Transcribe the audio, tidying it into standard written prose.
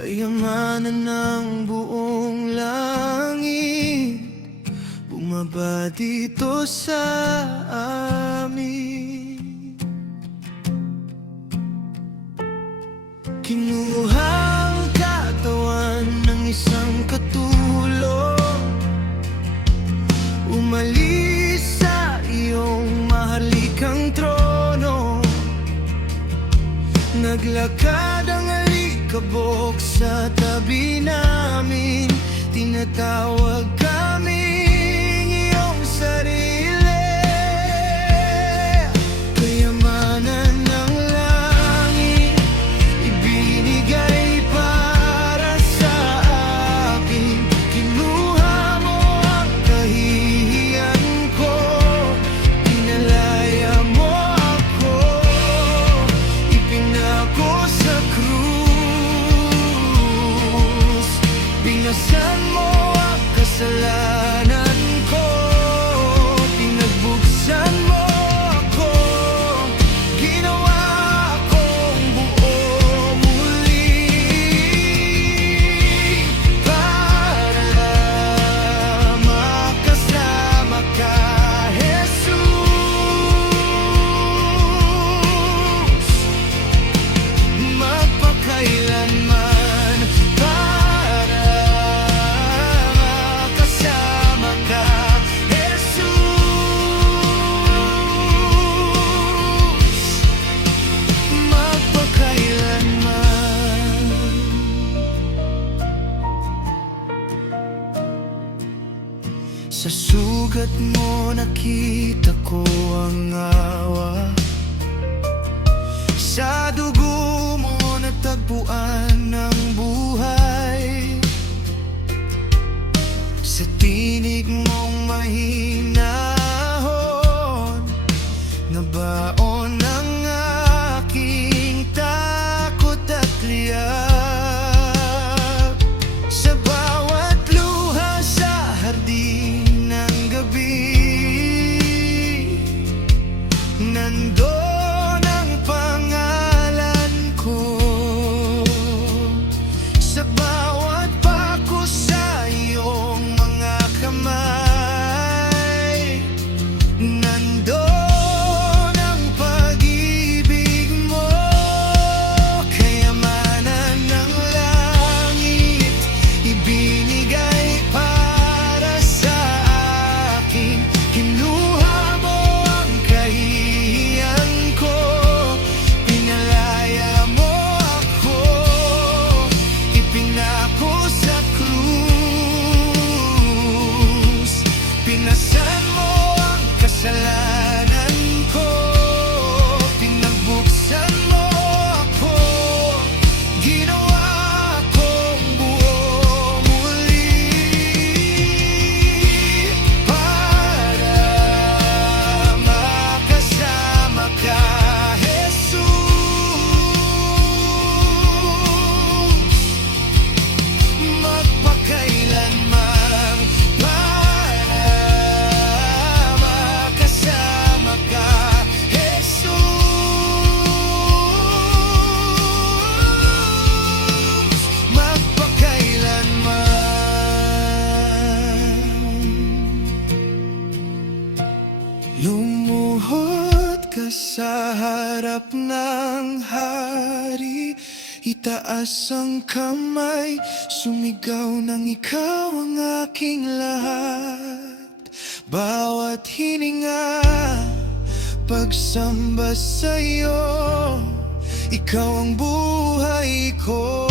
Kayamanan ng buong langit bumaba dito sa amin. Kinuha ang katawan ng isang katulong, umalis sa iyong mahalikang trono. Naglakad ang alikabok sa tabi namin, tinatawag kaming iyong sarili. Kayamanan ng langit ibinigay para sa akin. Kinuha mo ang kahihiyan ko, pinalaya mo ako, ipinako sa krus. Binasan mo ang kasalanan ko, pinagbuksan mo ako, ginawa akong buo muli. Para makasama ka, Jesus, magpakailanman. Para makasama ka, Jesus, magpakailanman. Sa sugat mo nakita ko ang awa, sa dugo mo natagpuan ng buhay. Sa tinig mong mahinahon, nabaon ang aking takot at liyak. Sa bawat luha sa hardin ng gabi, nandun ang pangalan ko. Sa bawat pako sa iyong mga kamay, nandun ang pag-ibig mo. Kayamanan ng langit ibinigay para sa akin. Kinuha mo ang kahihiyan ko, pinalaya mo ako, ipinako sa krus. Pinasan mo ang kasalanan ko, pinagbuksan mo ako, ginawa akong buo muli. Para makasama ka, Jesus, magpakailanman. Para makasama ka, Jesus, magpakailanman. Lumuhod ka sa harap ng hari, itaas ang kamay, sumigaw ng ikaw ang aking lahat. Bawat hininga, pagsamba sa'yo, ikaw ang buhay ko.